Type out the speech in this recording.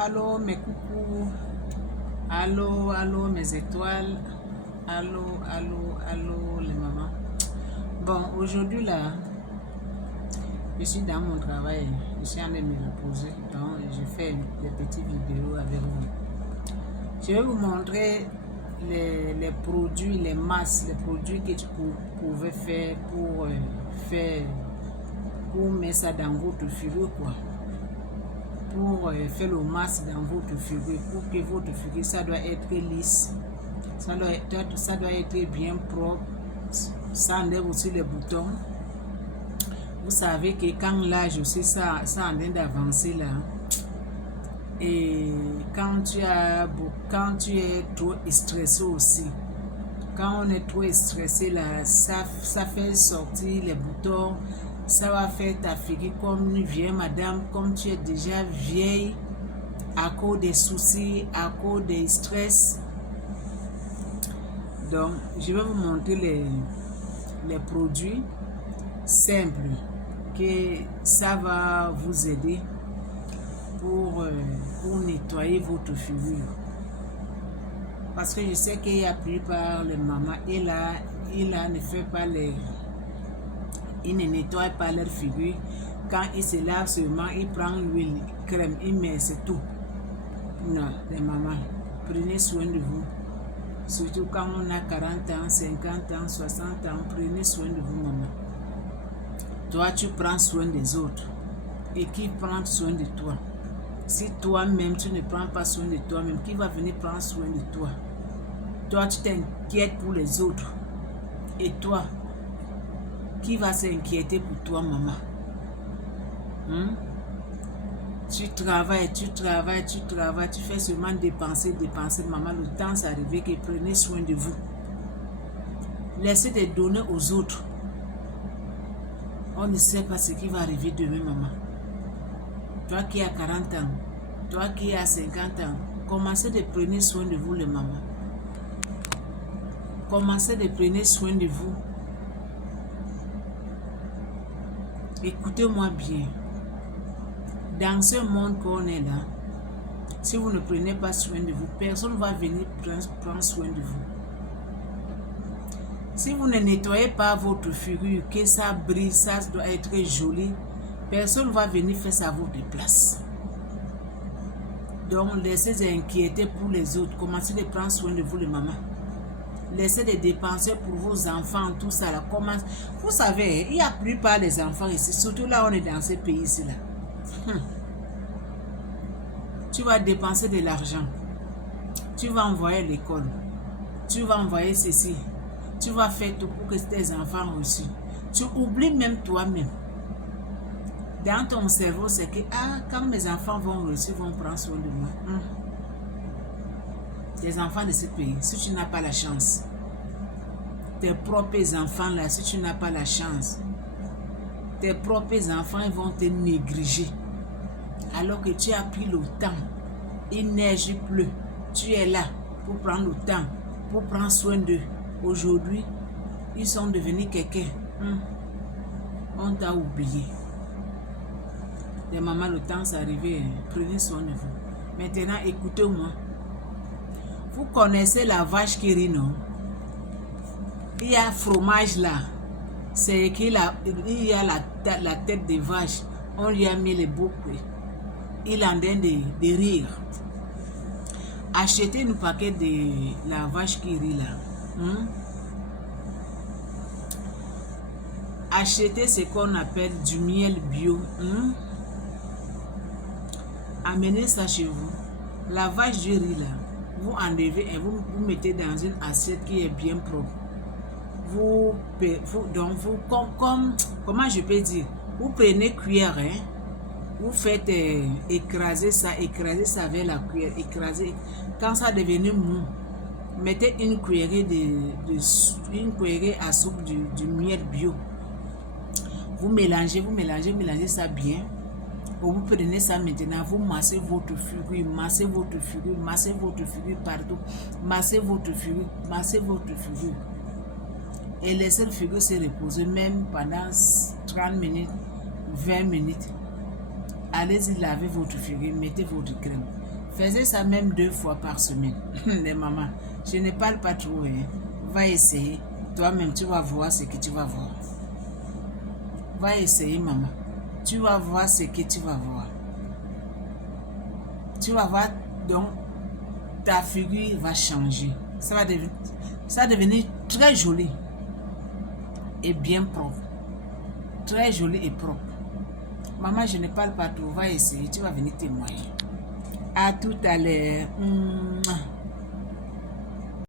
Allô mes coucous, allô mes étoiles, allô les mamans. Bon, aujourd'hui là, je suis dans mon travail, je suis en train de me reposer, donc je fais des petites vidéos avec vous. Je vais vous montrer les produits, les masses, les produits que tu pouvais faire pour mettre ça dans votre figure quoi. Pour faire le masque dans votre figure, pour que votre figure, ça doit être lisse, ça doit être bien propre, ça enlève aussi les boutons. Vous savez que quand l'âge aussi, ça en train d'avancer là, et quand tu es trop stressé aussi, quand on est trop stressé là, ça fait sortir les boutons. Ça va faire ta figure comme une vieille madame, comme tu es déjà vieille à cause des soucis, à cause des stress. Donc, je vais vous montrer les produits simples que ça va vous aider pour nettoyer votre figure. Parce que je sais qu'il y a plupart les mamans, il ne fait pas ils ne nettoient pas leur figure. Quand ils se lavent seulement, ils prennent l'huile, crème, ils mettent, c'est tout. Non, les mamans, prenez soin de vous. Surtout quand on a 40 ans, 50 ans, 60 ans, prenez soin de vous, maman. Toi, tu prends soin des autres. Et qui prend soin de toi? Si toi-même, tu ne prends pas soin de toi-même, qui va venir prendre soin de toi? Toi, tu t'inquiètes pour les autres. Et toi, qui va s'inquiéter pour toi, maman? Tu travailles, tu fais seulement dépenser, maman. Le temps c'est arrivé que prenez soin de vous. Laissez de donner aux autres. On ne sait pas ce qui va arriver demain, maman. Toi qui as 40 ans, toi qui as 50 ans, commencez de prendre soin de vous, les mamans. Commencez de prendre soin de vous. Écoutez-moi bien. Dans ce monde qu'on est là, si vous ne prenez pas soin de vous, personne ne va venir prendre soin de vous. Si vous ne nettoyez pas votre figure, que ça brille, ça doit être joli, personne ne va venir faire ça à votre place. Donc, laissez inquiéter pour les autres. Commencez de prendre soin de vous, les mamans. Laissez de dépenser pour vos enfants, tout ça là. Vous savez, il y a plupart des enfants ici, surtout là on est dans ces pays-ci là. Tu vas dépenser de l'argent. Tu vas envoyer l'école. Tu vas envoyer ceci. Tu vas faire tout pour que tes enfants reçus. Tu oublies même toi-même. Dans ton cerveau, c'est que quand mes enfants vont reçu, vont prendre soin de moi. Les enfants de ce pays, si tu n'as pas la chance, tes propres enfants là, si tu n'as pas la chance, tes propres enfants ils vont te négliger. Alors que tu as pris le temps, il neige, il pleut, tu es là pour prendre le temps, pour prendre soin d'eux. Aujourd'hui, ils sont devenus quelqu'un. On t'a oublié. Les mamans, le temps c'est arrivé, prenez soin de vous. Maintenant, écoutez-moi. Vous connaissez la vache qui rit, non? Il y a fromage là. C'est qu'il y a la tête de vache. On lui a mis les boucles. Il est en train de rire. Achetez un paquet de la vache qui rit là. Achetez ce qu'on appelle du miel bio. Amenez ça chez vous. La vache du riz là. Vous enlevez et vous mettez dans une assiette qui est bien propre. Comment je peux dire? Vous prenez cuillère, vous faites écraser ça avec la cuillère, écraser. Quand ça devient mou, mettez une cuillerée à soupe du miel bio. Vous mélangez ça bien. Vous prenez ça maintenant, vous massez votre figure, massez votre figure partout, massez votre figure. Et laissez la figure se reposer même pendant 30 minutes, 20 minutes. Allez-y laver votre figure, mettez votre crème. Faisais ça même 2 fois par semaine. Les mamans, je ne parle pas trop. Hein. Va essayer. Toi-même, tu vas voir ce que tu vas voir. Va essayer, maman. Tu vas voir ce que tu vas voir. Tu vas voir, donc, ta figure va changer. Ça va devenir très joli et bien propre. Très joli et propre. Maman, je ne parle pas trop. Va essayer. Tu vas venir témoigner. À tout à l'heure.